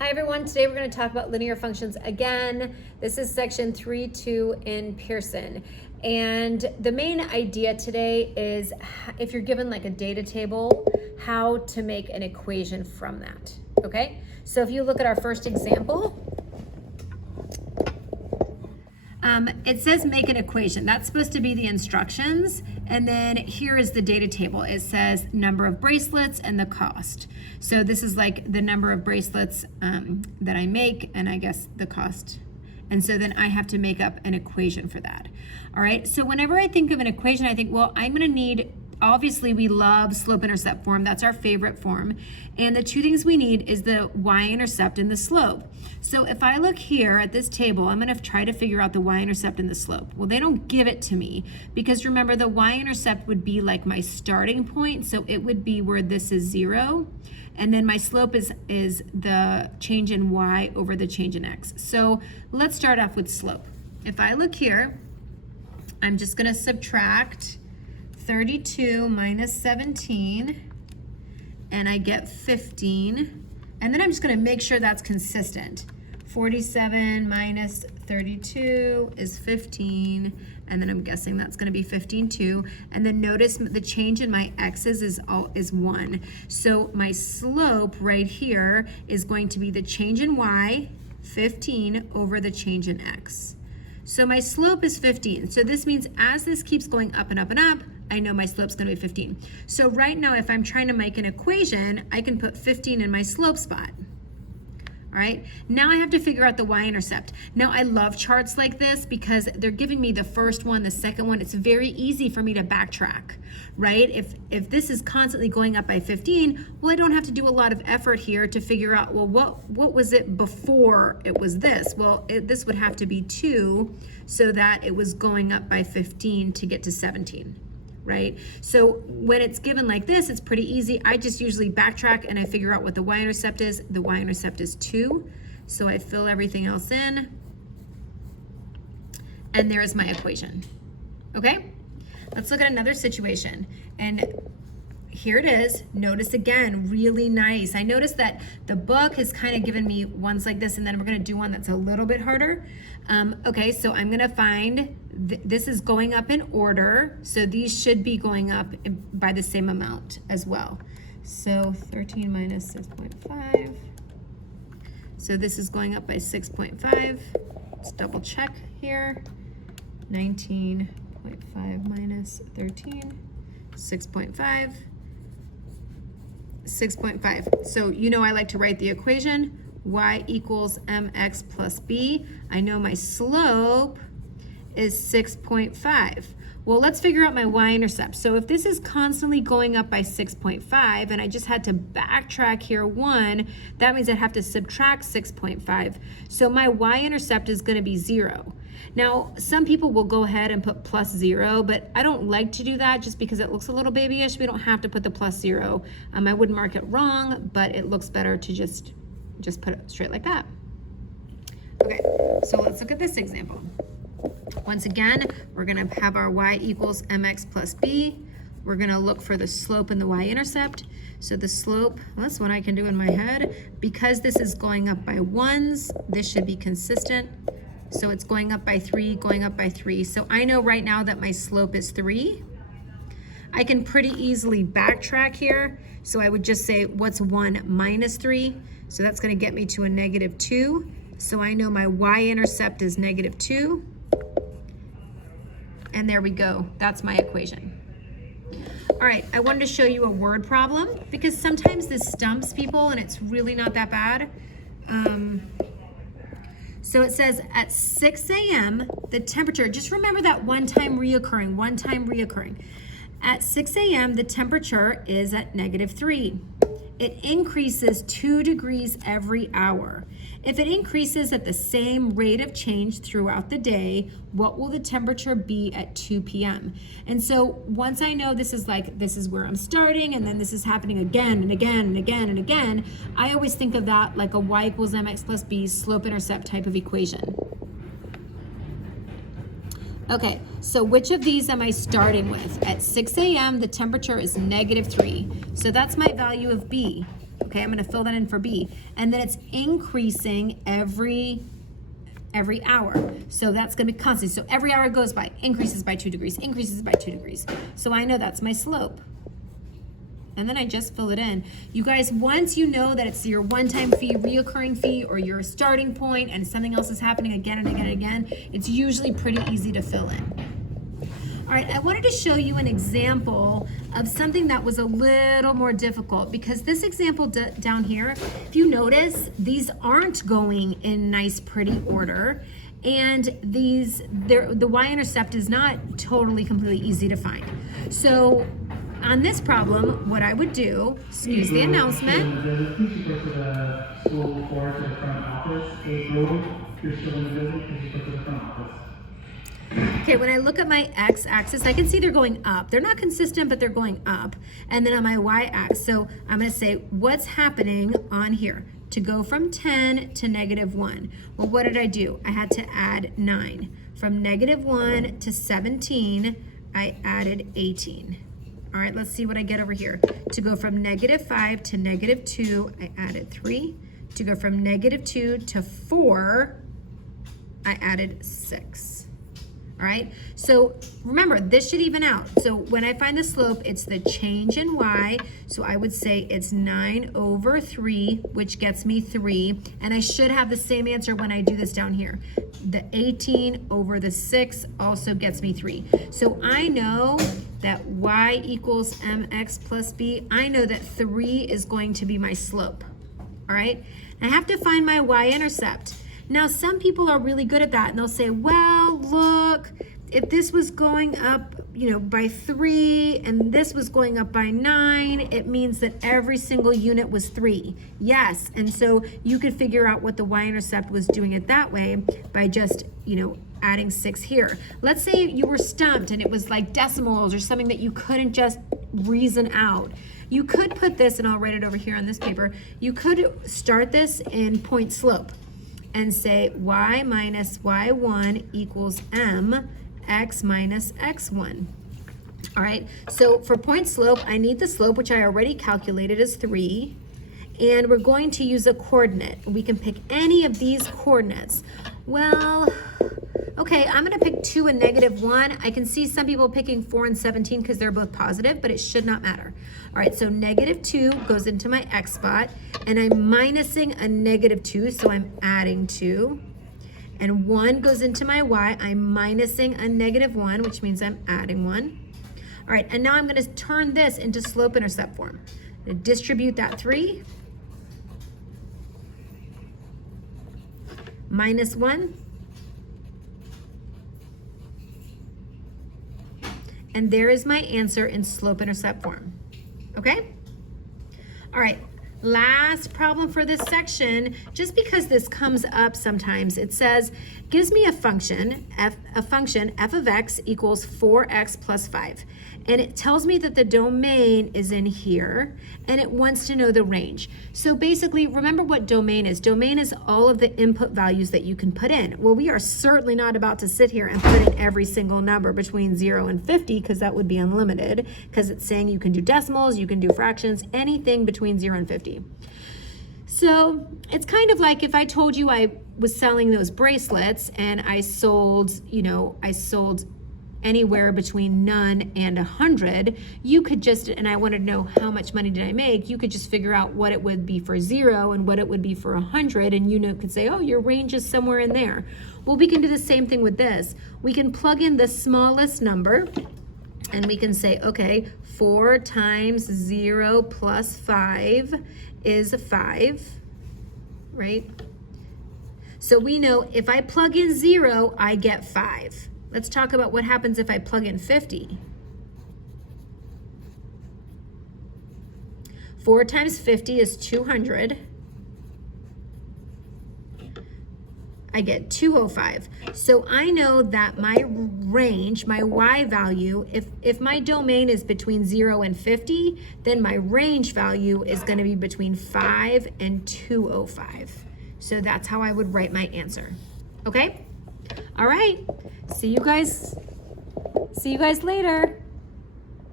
Hi everyone, today we're going to talk about linear functions again. This is section 3.2 in Pearson. And the main idea today is if you're given like a data table, how to make an equation from that, okay? So if you look at our first example, it says make an equation. That's supposed to be the instructions. And then here is the data table. It says number of bracelets and the cost. So this is like the number of bracelets that I make, and I guess the cost. And so then I have to make up an equation for that. All right, so whenever I think of an equation, I think, well, I'm gonna need, obviously we love slope-intercept form. That's our favorite form. And the two things we need is the y-intercept and the slope. So if I look here at this table, I'm gonna try to figure out the y-intercept and the slope. Well, they don't give it to me because remember the y-intercept would be like my starting point. So it would be where this is 0. And then my slope is the change in y over the change in x. So let's start off with slope. If I look here, I'm just gonna subtract 32 minus 17, and I get 15. And then I'm just gonna make sure that's consistent. 47 minus 32 is 15, and then I'm guessing that's gonna be 15 too. And then notice the change in my x's is 1. So my slope right here is going to be the change in y, 15, over the change in x. So my slope is 15. So this means as this keeps going up and up and up, I know my slope's gonna be 15. So right now, if I'm trying to make an equation, I can put 15 in my slope spot. All right, now I have to figure out the y-intercept. Now I love charts like this because they're giving me the first one, the second one. It's very easy for me to backtrack, right? If this is constantly going up by 15, well, I don't have to do a lot of effort here to figure out, well, what was it before it was this? Well, this would have to be 2 so that it was going up by 15 to get to 17. Right? So when it's given like this, it's pretty easy. I just usually backtrack and I figure out what the y-intercept is. The y-intercept is 2. So I fill everything else in. And there's my equation. Okay? Let's look at another situation. And here it is. Notice again, really nice. I noticed that the book has kind of given me ones like this, and then we're going to do one that's a little bit harder. Okay, so I'm going to find, this is going up in order, so these should be going up by the same amount as well. So 13 minus 6.5. So this is going up by 6.5. Let's double check here. 19.5 minus 13, 6.5. 6.5. So you know I like to write the equation, y equals mx plus b. I know my slope is 6.5. Well, let's figure out my y-intercept. So if this is constantly going up by 6.5 and I just had to backtrack here 1, that means I'd have to subtract 6.5. So my y-intercept is going to be 0. Now, some people will go ahead and put plus 0, but I don't like to do that just because it looks a little babyish. We don't have to put the plus 0. I wouldn't mark it wrong, but it looks better to just put it straight like that. Okay, so let's look at this example. Once again, we're gonna have our y equals mx plus b. We're gonna look for the slope and the y-intercept. So the slope, well, that's what I can do in my head. Because this is going up by 1s, this should be consistent. So it's going up by 3, going up by 3. So I know right now that my slope is 3. I can pretty easily backtrack here. So I would just say, what's 1 minus 3? So that's gonna get me to a -2. So I know my y-intercept is -2. And there we go, that's my equation. All right, I wanted to show you a word problem because sometimes this stumps people and it's really not that bad. So it says at 6 a.m., the temperature, just remember that one time reoccurring. At 6 a.m., the temperature is at -3. It increases 2 degrees every hour. If it increases at the same rate of change throughout the day, what will the temperature be at 2 p.m.? And so once I know this is where I'm starting, and then this is happening again and again and again and again, I always think of that like a y equals mx plus b slope-intercept type of equation. Okay, so which of these am I starting with? At 6 a.m., the temperature is -3. So that's my value of b. okay? I'm gonna fill that in for B. And then it's increasing every hour. So that's gonna be constant. So every hour it goes by, increases by 2 degrees, increases by 2 degrees. So I know that's my slope. And then I just fill it in. You guys, once you know that it's your one-time fee, reoccurring fee, or your starting point and something else is happening again and again and again, it's usually pretty easy to fill in. All right, I wanted to show you an example of something that was a little more difficult, because this example down here, if you notice, these aren't going in nice, pretty order. And the y-intercept is not totally, completely easy to find. So on this problem, what I would do, excuse the announcement. There's a piece you put to the school or to the front office. A road, you're still in the building because you put to the front office. Okay, when I look at my x-axis, I can see they're going up. They're not consistent, but they're going up. And then on my y-axis, so I'm gonna say, what's happening on here? To go from 10 to -1. Well, what did I do? I had to add 9. From -1 to 17, I added 18. All right, let's see what I get over here. To go from -5 to -2, I added 3. To go from -2 to 4, I added 6. All right, so remember, this should even out. So when I find the slope, it's the change in y. So I would say it's 9/3, which gets me 3. And I should have the same answer when I do this down here. The 18/6 also gets me 3. So I know that y equals mx plus b. I know that 3 is going to be my slope. All right, I have to find my y-intercept. Now, some people are really good at that, and they'll say, well, look, if this was going up, by 3, and this was going up by 9, it means that every single unit was 3. Yes, and so you could figure out what the y-intercept was doing it that way by just, adding 6 here. Let's say you were stumped and it was like decimals or something that you couldn't just reason out. You could put this, and I'll write it over here on this paper, you could start this in point slope and say y minus y1 equals m x minus x1. All right, so for point slope, I need the slope, which I already calculated as 3, and we're going to use a coordinate. We can pick any of these coordinates. Well, okay, I'm gonna pick 2 and -1. I can see some people picking 4 and 17 because they're both positive, but it should not matter. All right, so -2 goes into my x spot, and I'm minusing a -2, so I'm adding 2. And 1 goes into my y, I'm minusing a -1, which means I'm adding 1. All right, and now I'm gonna turn this into slope-intercept form. I'm gonna distribute that 3, minus 1, and there is my answer in slope-intercept form. Okay? All right, last problem for this section, just because this comes up sometimes, it says, gives me a function, f of x equals 4x plus 5. And it tells me that the domain is in here, and it wants to know the range. So basically, remember what domain is. Domain is all of the input values that you can put in. Well, we are certainly not about to sit here and put in every single number between 0 and 50, because that would be unlimited, because it's saying you can do decimals, you can do fractions, anything between 0 and 50. So it's kind of like if I told you I was selling those bracelets and I sold, I sold anywhere between none and 100, you could just, and I wanted to know how much money did I make, you could just figure out what it would be for 0 and what it would be for 100, and could say, oh, your range is somewhere in there. Well, we can do the same thing with this. We can plug in the smallest number, and we can say, okay, 4 times 0 plus 5 is 5, right? So we know if I plug in 0, I get 5. Let's talk about what happens if I plug in 50. 4 times 50 is 200. I get 205. So I know that my range, my y value, if my domain is between 0 and 50, then my range value is going to be between 5 and 205. So that's how I would write my answer. Okay? All right. See you guys later.